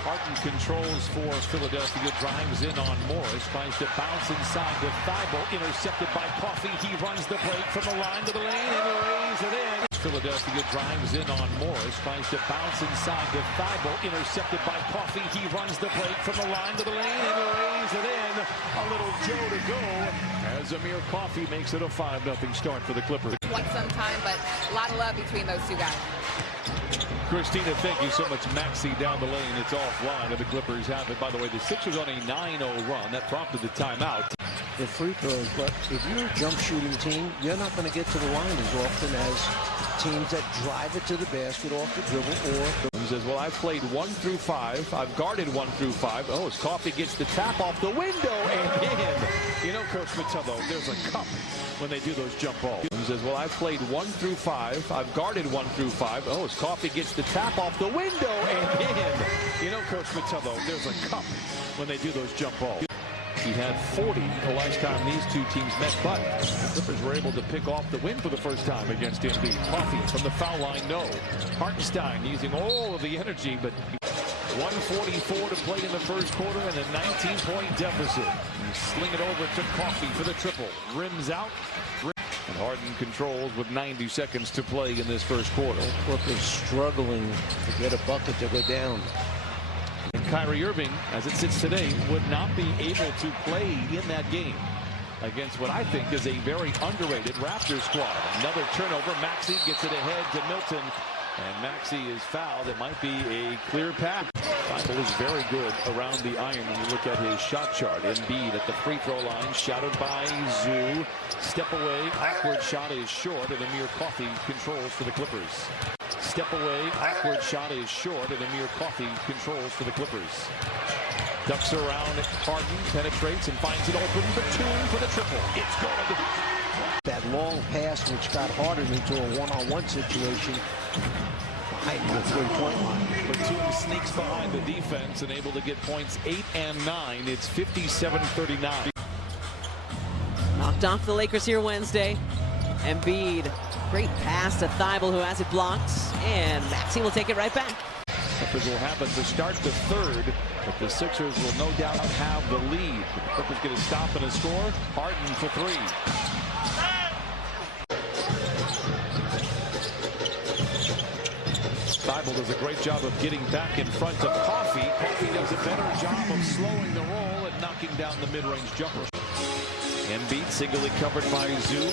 Harden controls for Philadelphia, drives in on Morris, tries to bounce inside to Thibault, intercepted by Coffey. He runs the break from the line to the lane and lays it in. Philadelphia drives in on Morris, tries to bounce inside to Thibault, intercepted by Coffey. He runs the break from the line to the lane and lays it in. A little Joe to go as Amir Coffey makes it a 5-0 start for the Clippers. Quite some time, but a lot of love between those two guys. Christina, thank you so much. Maxey down the lane. It's offline, and the Clippers have it. By the way, the Sixers on a 9-0 run. That prompted the timeout. The free throws, but if you're a jump shooting team, you're not going to get to the line as often as teams that drive it to the basket off the dribble or... He says, well, I've played 1 through 5. I've guarded 1 through 5. Oh, as Coffey gets the tap off the window and in. You know, Coach Matello, there's a cup when they do those jump balls. He says, well, I've played 1 through 5. I've guarded 1 through 5. Oh, as Coffey gets the tap off the window and in. You know, Coach Matello, there's a cup when they do those jump balls. He had 40 the last time these two teams met, but the Clippers were able to pick off the win for the first time against Embiid. Coffey from the foul line, no. Hartenstein using all of the energy, but 1:44 to play in the first quarter and a 19-point deficit. You sling it over to Coffey for the triple. Rims out. And Harden controls with 90 seconds to play in this first quarter. Clippers struggling to get a bucket to go down. And Kyrie Irving, as it sits today, would not be able to play in that game against what I think is a very underrated Raptors squad. Another turnover. Maxey gets it ahead to Milton, and Maxey is fouled. It might be a clear path. Thibault is very good around the iron when you look at his shot chart. Embiid at the free throw line, shouted by Zoo. Step away, awkward shot is short, and Amir Coffey controls for the Clippers. Step away, awkward shot is short, and Amir Coffey controls for the Clippers. Ducks around, Harden penetrates and finds it open. Batum for the triple. It's good. That long pass which got Harden into a one-on-one situation behind the three-point line. Batum sneaks behind the defense and able to get points 8 and 9. It's 57-39. Knocked off the Lakers here Wednesday. Embiid, great pass to Thibault, who has it blocked, and Maxey will take it right back. Clippers will have it to start the third, but the Sixers will no doubt have the lead. The Clippers get a stop and a score. Harden for 3. Thibault does a great job of getting back in front of Coffey. Coffey does a better job of slowing the roll and knocking down the mid-range jumper. Embiid singly covered by Zoo.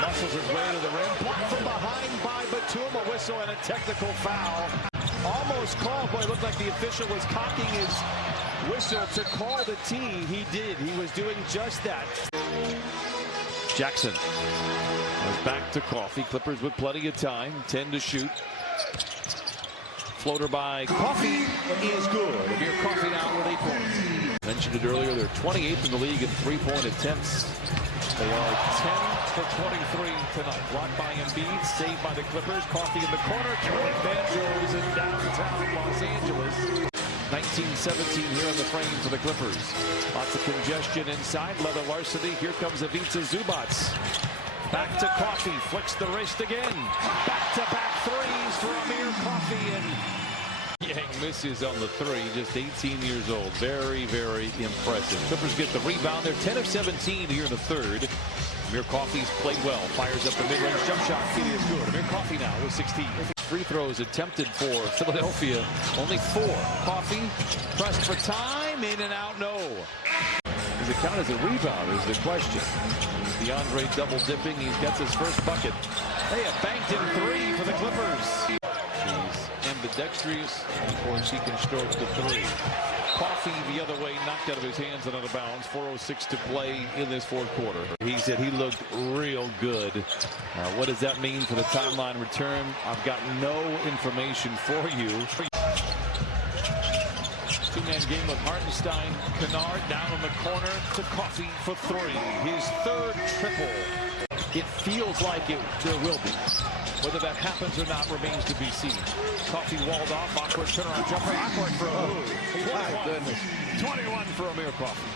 Muscles his way to the rim. Blocked from behind by Batum. A whistle and a technical foul. Almost called. Boy, it looked like the official was cocking his whistle to call the tee. He did. He was doing just that. Jackson goes back to Coffey. Clippers with plenty of time. 10 to shoot. Floater by Coffey is good. Amir Coffey now with 8 points. Mentioned it earlier, they're 28th in the league in three-point attempts. They are 10 for 23 tonight. Blocked by Embiid, saved by the Clippers. Coffey in the corner, killing banjos in downtown Los Angeles. 19-17 here on the frame for the Clippers. Lots of congestion inside. Leather Varsity. Here comes Ivica Zubac. Back to Coffey, flicks the wrist again. Back-to-back threes for Amir Coffey, and Yang misses on the 3, just 18 years old. Very, very impressive. Clippers get the rebound. They're 10 of 17 here in the third. Amir Coffey's played well. Fires up the mid-range jump shot. It is good. Amir Coffey now with 16. Free throws attempted for Philadelphia. Only 4. Coffey pressed for time. In and out, no. Does it count as a rebound is the question. DeAndre double dipping. He gets his first bucket. Hey, a banked in 3 for the Clippers. He's ambidextrous. Of course, he can stroke the 3. Coffey the other way, knocked out of his hands and out of bounds. 4:06 to play in this fourth quarter. He said he looked real good. What does that mean for the timeline return? I've got no information for you. Two-man game with Hartenstein. Kennard down in the corner to Coffey for 3. His 3rd triple. It feels like there will be. Whether that happens or not remains to be seen. Coffey walled off. Awkward turnaround jumper. Awkward for a move. 21 for Amir Coffey.